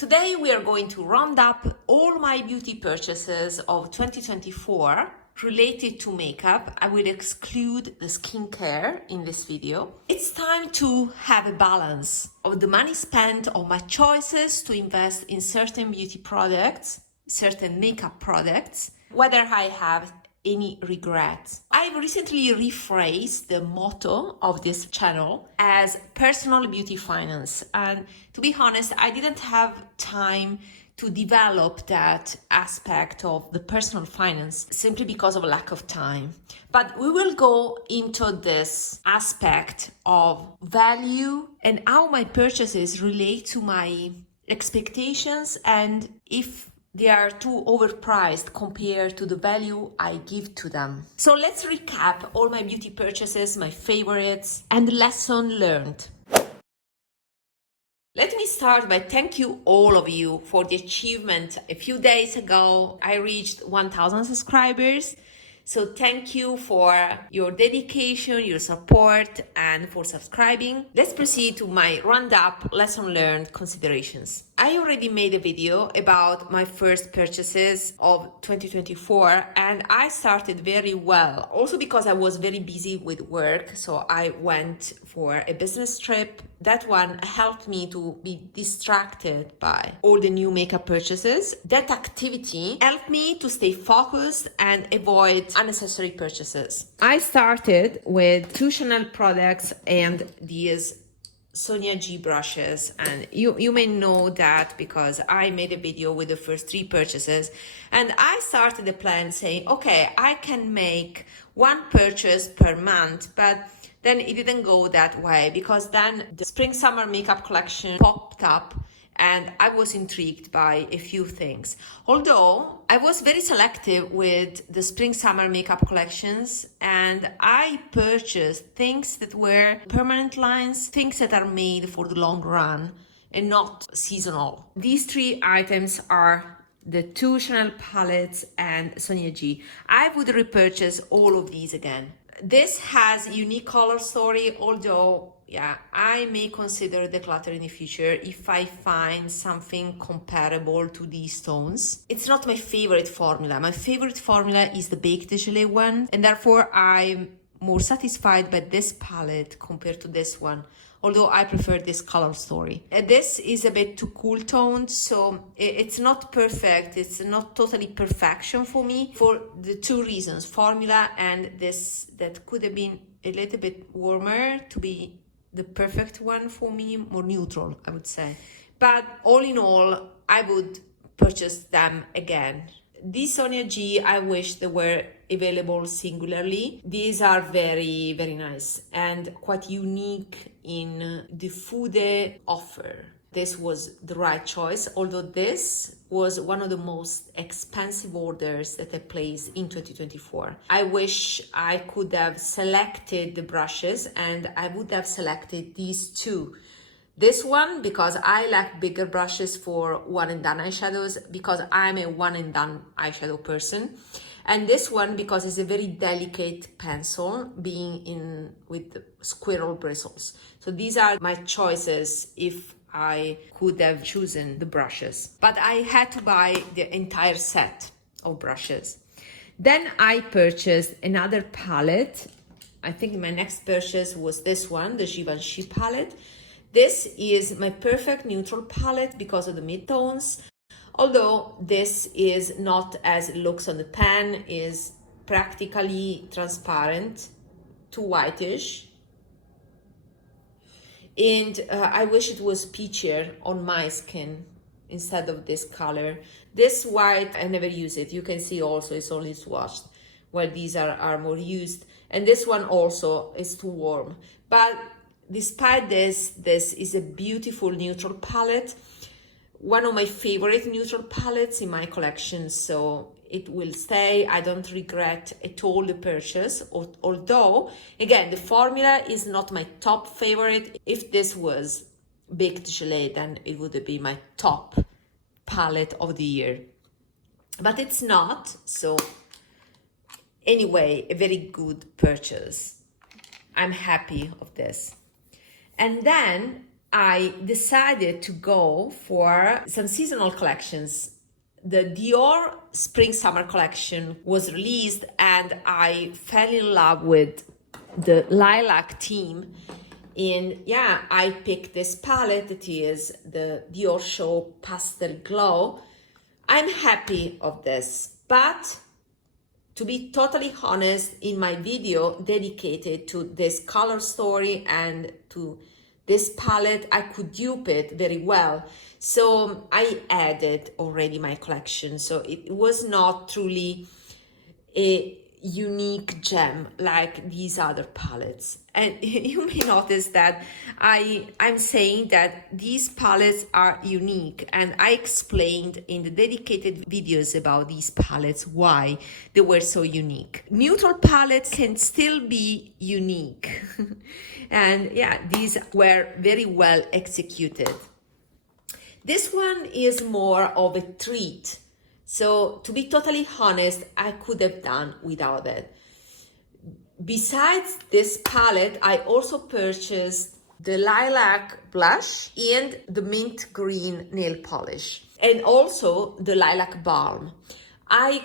Today we are going to round up all my beauty purchases of 2024 related to makeup. I will exclude the skincare in this video. It's time to have a balance of the money spent on my choices to invest in certain beauty products, certain makeup products, whether I have any regrets. I've recently rephrased the motto of this channel as personal beauty finance. And to be honest, I didn't have time to develop that aspect of the personal finance simply because of a lack of time. But we will go into this aspect of value and how my purchases relate to my expectations and if they are too overpriced compared to the value I give to them. So let's recap all my beauty purchases, my favorites, and the lesson learned. Let me start by thank you all of you for the achievement. A few days ago, I reached 1,000 subscribers. So thank you for your dedication, your support, and for subscribing. Let's proceed to my roundup lesson learned considerations. I already made a video about my first purchases of 2024 and I started very well. Also because I was very busy with work, so I went for a business trip. That one helped me to be distracted by all the new makeup purchases. That activity helped me to stay focused and avoid unnecessary purchases. I started with 2 Chanel products and these Sonia G brushes, and you may know that because I made a video with the first 3 purchases and I started the plan saying, okay, I can make 1 purchase per month, but then it didn't go that way because then the spring summer makeup collection popped up and I was intrigued by a few things. Although I was very selective with the spring summer makeup collections and I purchased things that were permanent lines, things that are made for the long run and not seasonal. These 3 items are the 2 Chanel palettes and Sonia G. I would repurchase all of these again. This has a unique color story, although I may consider declutter in the future if I find something comparable to these tones. It's not my favorite formula. My favorite formula is the Baked Gelée one, and therefore I'm more satisfied by this palette compared to this one, although I prefer this color story. This is a bit too cool toned, so it's not perfect. It's not totally perfection for me for the 2 reasons, formula and this that could have been a little bit warmer to be the perfect one for me, more neutral, I would say. But all in all, I would purchase them again. These Sonia G, I wish they were available singularly. These are very, very nice and quite unique in the Fude offer. This was the right choice, although this was one of the most expensive orders that I placed in 2024. I wish I could have selected the brushes and I would have selected these 2. This one because I like bigger brushes for one and done eyeshadows because I'm a one and done eyeshadow person. And this one because it's a very delicate pencil being in with squirrel bristles. So these are my choices if I could have chosen the brushes. But I had to buy the entire set of brushes. Then I purchased another palette. I think my next purchase was this one, the Givenchy palette. This is my perfect neutral palette because of the mid-tones. Although this is not as it looks on the pan, is practically transparent to whitish. And I wish it was peachier on my skin instead of this color. This white, I never use it. You can see also it's only swatched, while these are more used. And this one also is too warm. But despite this is a beautiful neutral palette. One of my favorite neutral palettes in my collection, so it will stay. I don't regret at all the purchase, although, again, the formula is not my top favorite. If this was Baked Gelée, then it would be my top palette of the year. But it's not, so anyway, a very good purchase. I'm happy of this. And then I decided to go for some seasonal collections. The Dior Spring Summer collection was released and I fell in love with the lilac theme. And yeah, I picked this palette. It is the Dior Show Pastel Glow. I'm happy of this, but to be totally honest, in my video dedicated to this color story and to this palette, I could dupe it very well. So I added already my collection. So it was not truly a unique gem like these other palettes. And you may notice that I'm saying that these palettes are unique, and I explained in the dedicated videos about these palettes why they were so unique. Neutral palettes can still be unique. And yeah, these were very well executed. This one is more of a treat. So to be totally honest, I could have done without it. Besides this palette, I also purchased the lilac blush and the mint green nail polish, and also the lilac balm. I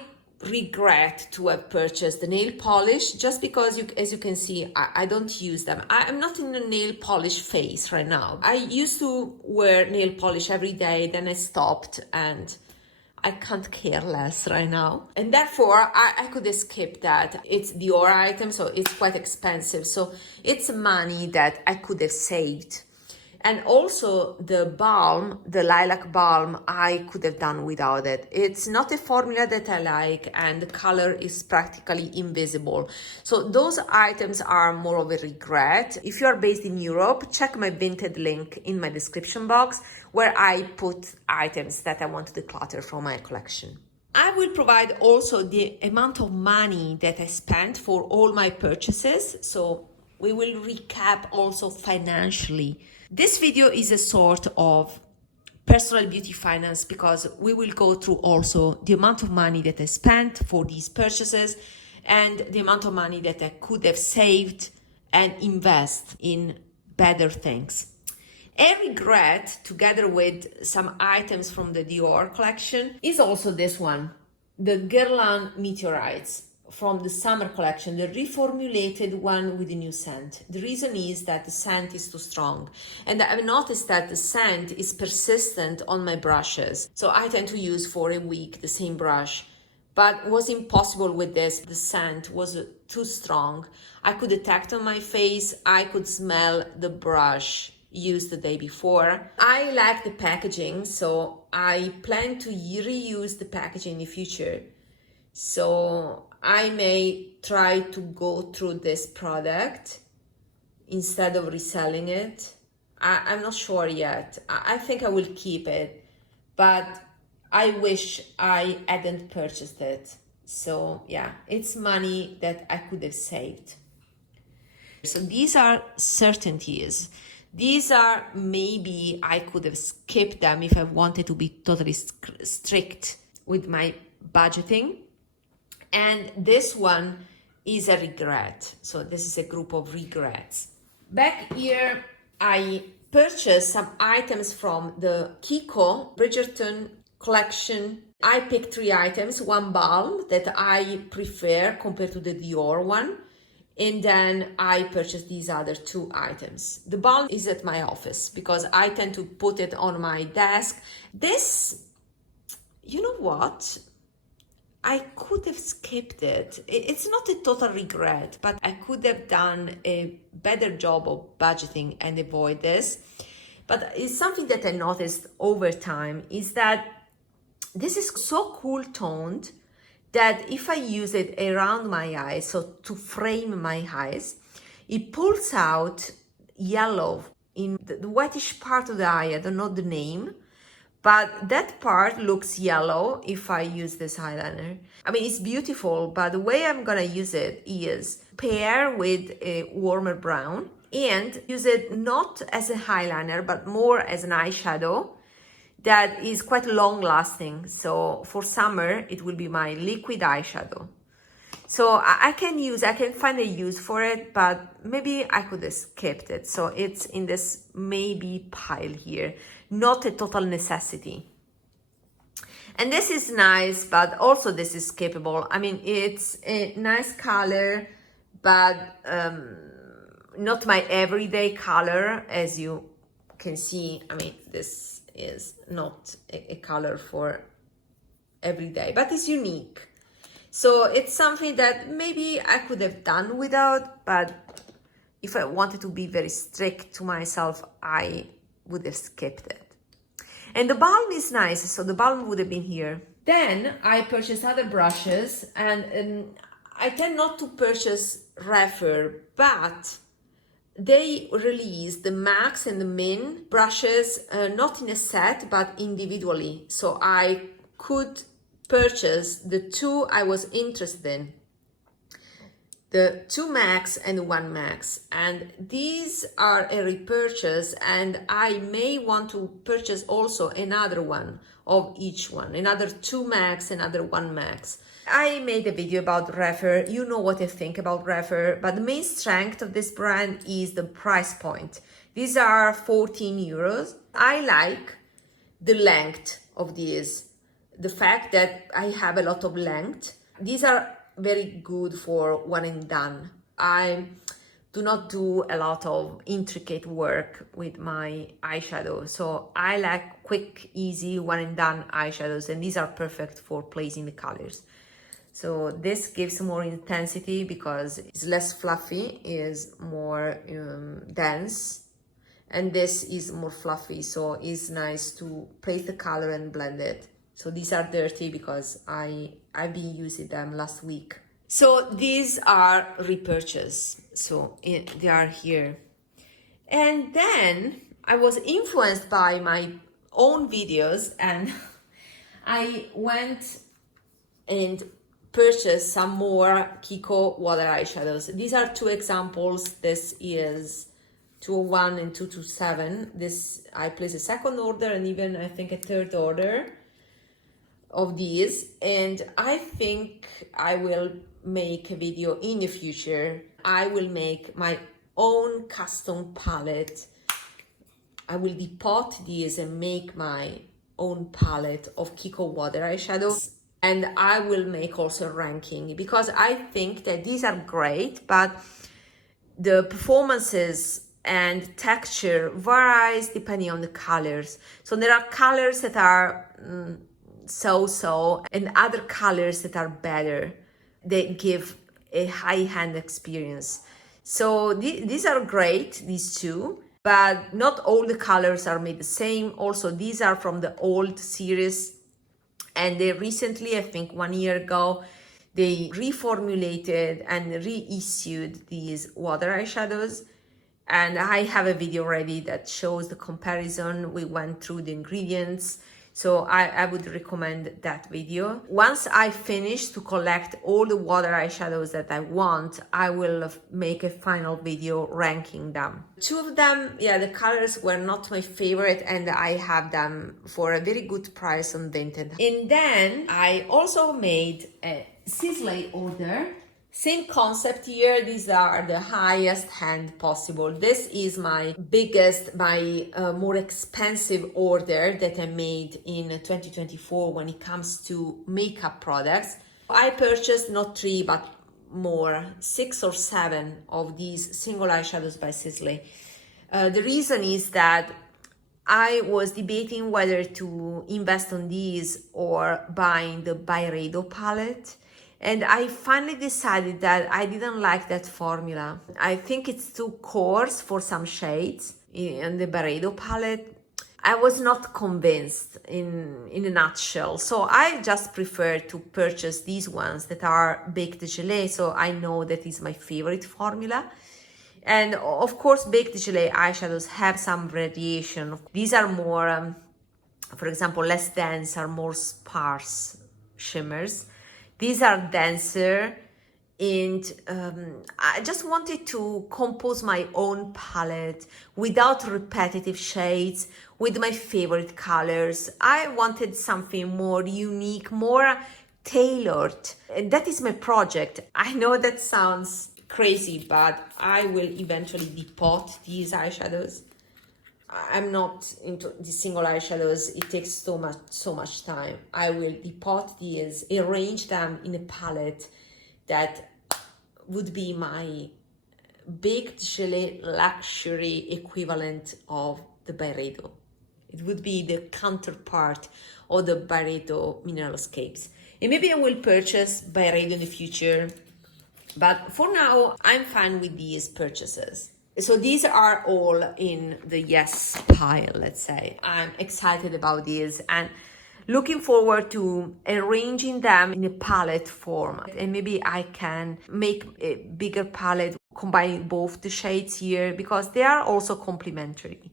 regret to have purchased the nail polish just because, as you can see, I don't use them. I'm not in the nail polish phase right now. I used to wear nail polish every day, then I stopped, and I can't care less right now. And therefore, I could escape that. It's Dior item, so it's quite expensive. So it's money that I could have saved. And also the balm, the lilac balm, I could have done without it. It's not a formula that I like, and the color is practically invisible. So those items are more of a regret. If you are based in Europe, check my Vinted link in my description box, where I put items that I want to declutter from my collection. I will provide also the amount of money that I spent for all my purchases. So we will recap also financially. This video is a sort of personal beauty finance, because we will go through also the amount of money that I spent for these purchases and the amount of money that I could have saved and invest in better things. A regret, together with some items from the Dior collection, is also this one, the Guerlain Meteorites from the summer collection, the reformulated one with a new scent. The reason is that the scent is too strong, and I've noticed that the scent is persistent on my brushes, so I tend to use for a week the same brush, but it was impossible with this. The scent was too strong. I could detect on my face, I could smell the brush used the day before. I like the packaging, so I plan to reuse the packaging in the future. So I may try to go through this product instead of reselling it. I'm not sure yet. I think I will keep it, but I wish I hadn't purchased it. So yeah, it's money that I could have saved. So these are certainties. These are, maybe I could have skipped them if I wanted to be totally strict with my budgeting. And this one is a regret. So this is a group of regrets. Back here, I purchased some items from the Kiko Bridgerton collection. I picked 3 items, one balm that I prefer compared to the Dior one. And then I purchased these other 2 items. The balm is at my office because I tend to put it on my desk. This, you know what? I could have skipped it. It's not a total regret, but I could have done a better job of budgeting and avoid this. But it's something that I noticed over time is that this is so cool toned that if I use it around my eyes, so to frame my eyes, it pulls out yellow in the whitish part of the eye. I don't know the name, but that part looks yellow if I use this eyeliner. I mean, it's beautiful, but the way I'm gonna use it is pair with a warmer brown and use it not as a eyeliner, but more as an eyeshadow that is quite long lasting. So for summer, it will be my liquid eyeshadow. So I can find a use for it, but maybe I could have skipped it. So it's in this maybe pile here, not a total necessity. And this is nice, but also this is skippable. I mean, it's a nice color, but not my everyday color, as you can see. I mean, this is not a color for every day, but it's unique. So it's something that maybe I could have done without, but if I wanted to be very strict to myself, I would have skipped it. And the balm is nice, so the balm would have been here. Then I purchased other brushes, and I tend not to purchase Rephr, but they released the Max and the Min brushes, not in a set, but individually. So I could purchase the two I was interested in, the 2 Max and 1 Max, and these are a repurchase, and I may want to purchase also another one of each one, another 2 Max, another 1 Max. I made a video about Rephr. You know what I think about Rephr, but the main strength of this brand is the price point. These are 14 euros. I like the length of these, the fact that I have a lot of length. These are very good for one and done. I do not do a lot of intricate work with my eyeshadow, so I like quick, easy, one and done eyeshadows, and these are perfect for placing the colors. So this gives more intensity because it's less fluffy, is more dense, and this is more fluffy, so it's nice to place the color and blend it. So these are dirty because I've been using them last week. So these are repurchase. So they are here. And then I was influenced by my own videos, and I went and purchased some more Kiko water eyeshadows. These are 2 examples. This is 201 and 227. This I placed a second order and even I think a third order of these, and I think I will make a video in the future. I will make my own custom palette. I will depot these and make my own palette of Kiko water eyeshadows, and I will make also ranking, because I think that these are great, but the performances and texture varies depending on the colors. So there are colors that are so-so, and other colors that are better. They give a high-hand experience. So these are great, these two, but not all the colors are made the same. Also, these are from the old series, and they recently, I think 1 year ago, they reformulated and reissued these water eyeshadows. And I have a video ready that shows the comparison. We went through the ingredients. So I would recommend that video. Once I finish to collect all the water eyeshadows that I want, I will make a final video ranking them. 2 of them, yeah, the colors were not my favorite, and I have them for a very good price on Vinted. And then I also made a Sisley order. Same concept here. These are the highest hand possible. This is my biggest, my more expensive order that I made in 2024 when it comes to makeup products. I purchased not 3 but more, 6 or 7 of these single eyeshadows by Sisley. The reason is that I was debating whether to invest on these or buying the Byredo palette. And I finally decided that I didn't like that formula. I think it's too coarse for some shades in the Byredo palette. I was not convinced in a nutshell. So I just prefer to purchase these ones that are Baked Gelée. So I know that is my favorite formula. And of course, Baked Gelée eyeshadows have some variation. These are more, for example, less dense, are more sparse shimmers. These are denser, and I just wanted to compose my own palette without repetitive shades, with my favorite colors. I wanted something more unique, more tailored. And that is my project. I know that sounds crazy, but I will eventually depot these eyeshadows. I'm not into the single eyeshadows. It takes so much time. I will depot these, arrange them in a palette that would be my big Gilet luxury equivalent of the Byredo. It would be the counterpart of the Byredo Mineralscapes. And maybe I will purchase Byredo in the future. But for now, I'm fine with these purchases. So these are all in the yes pile, let's say. I'm excited about these and looking forward to arranging them in a palette form. And maybe I can make a bigger palette, combining both the shades here, because they are also complementary.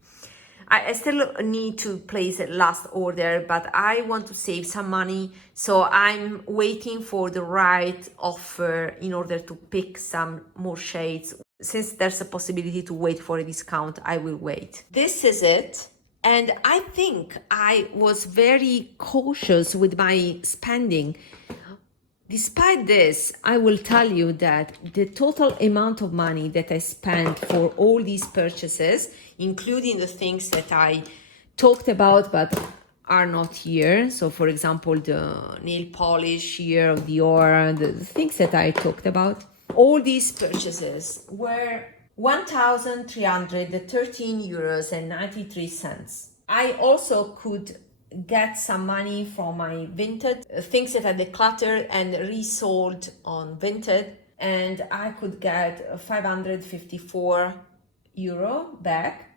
I still need to place a last order, but I want to save some money. So I'm waiting for the right offer in order to pick some more shades. Since there's a possibility to wait for a discount, I will wait. This is it. And I think I was very cautious with my spending. Despite this, I will tell you that the total amount of money that I spent for all these purchases, including the things that I talked about but are not here. So for example, the nail polish here of Dior, the things that I talked about. All these purchases were 1,313 euros and 93 cents. I also could get some money from my Vinted, things that I decluttered and resold on Vinted, and I could get 554 euro back.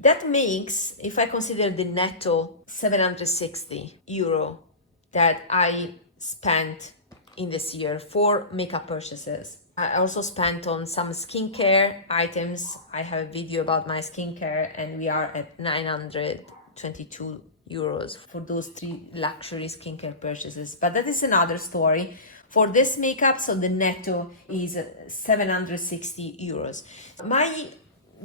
That makes, if I consider the netto, 760 euro that I spent in this year for makeup purchases. I also spent on some skincare items. I have a video about my skincare and we are at 922 euros for those 3 luxury skincare purchases. But that is another story. For this makeup, so the netto is 760 euros. My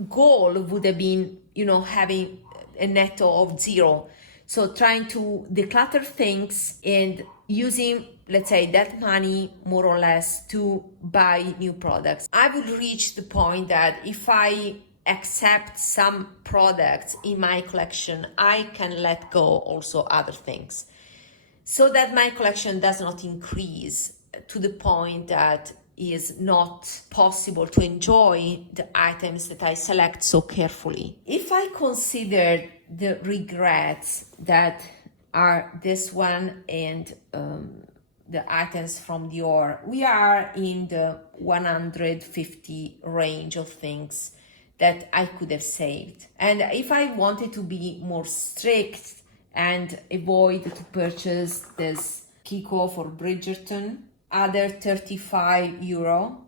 goal would have been, having a netto of 0. So trying to declutter things and using, let's say, that money more or less to buy new products. I would reach the point that if I accept some products in my collection, I can let go also other things, so that my collection does not increase to the point that is not possible to enjoy the items that I select so carefully. If I consider the regrets that are this one and the items from Dior, we are in the 150 range of things that I could have saved. And if I wanted to be more strict and avoid to purchase this Kiko for Bridgerton, other 35 euro,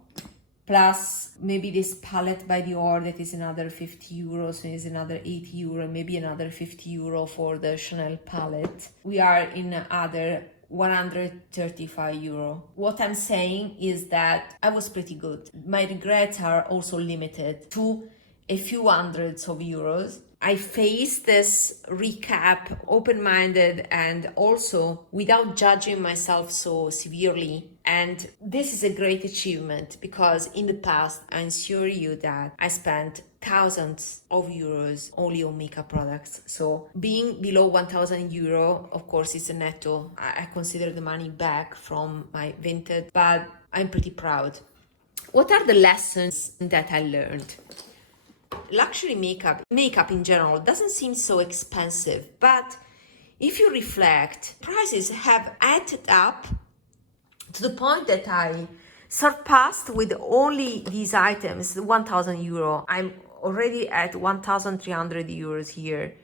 plus maybe this palette by Dior that is another 50 euros, so is another 80 euro, maybe another 50 euro for the Chanel palette. We are in other 135 euro. What I'm saying is that I was pretty good. My regrets are also limited to a few hundreds of euros. I faced this recap open-minded and also without judging myself so severely. And this is a great achievement because in the past, I assure you that I spent thousands of euros only on makeup products. So being below 1,000 euro, of course, it's a netto. I consider the money back from my Vinted, but I'm pretty proud. What are the lessons that I learned? Luxury makeup in general doesn't seem so expensive, but if you reflect, prices have added up to the point that I surpassed with only these items 1,000 euro. I'm already at 1,300 euros here,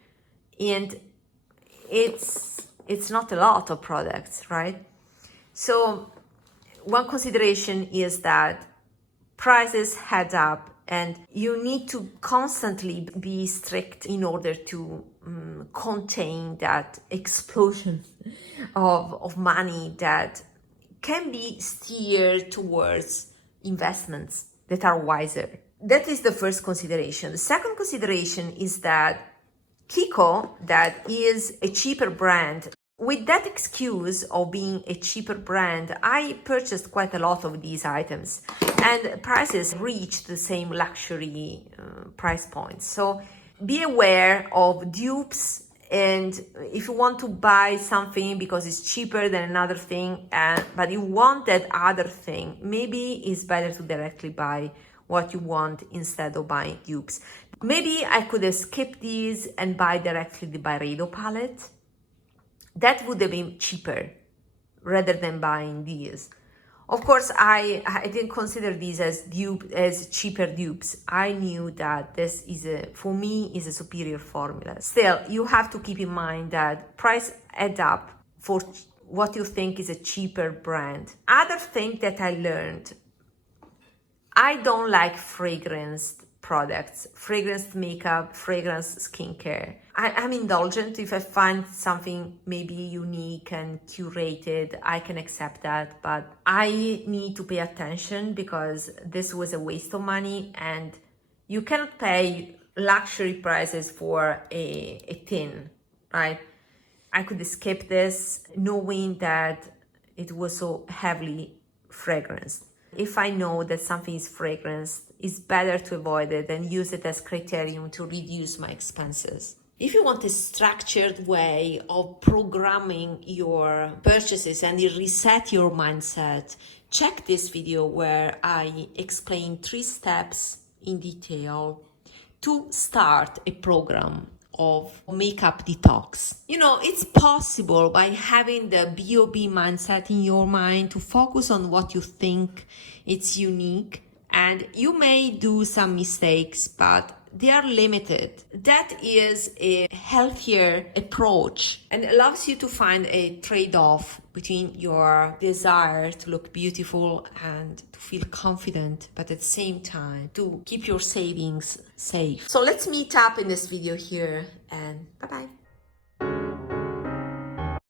and it's not a lot of products, right? So one consideration is that prices add up, and you need to constantly be strict in order to contain that explosion of money that can be steered towards investments that are wiser. That is the first consideration. The second consideration is that Kiko, that is a cheaper brand, with that excuse of being a cheaper brand, I purchased quite a lot of these items, and prices reached the same luxury price points. So be aware of dupes, and if you want to buy something because it's cheaper than another thing, but you want that other thing, maybe it's better to directly buy what you want instead of buying dupes. Maybe I could have skipped these and buy directly the Byredo palette. That would have been cheaper rather than buying these. Of course, I didn't consider these as cheaper dupes. I knew that this for me, is a superior formula. Still, you have to keep in mind that price adds up for what you think is a cheaper brand. Other thing that I learned, I don't like fragranced products, fragranced makeup, fragranced skincare. I'm indulgent. If I find something maybe unique and curated, I can accept that, but I need to pay attention because this was a waste of money, and you cannot pay luxury prices for a tin, right? I could skip this knowing that it was so heavily fragranced. If I know that something is fragranced, it's better to avoid it and use it as criterion to reduce my expenses. If you want a structured way of programming your purchases and you reset your mindset, check this video where I explain 3 steps in detail to start a program of makeup detox. You know, it's possible by having the B.O.B. mindset in your mind to focus on what you think it's unique, and you may do some mistakes, but they are limited. That is a healthier approach and allows you to find a trade-off between your desire to look beautiful and to feel confident, but at the same time to keep your savings safe. So let's meet up in this video here, and bye-bye.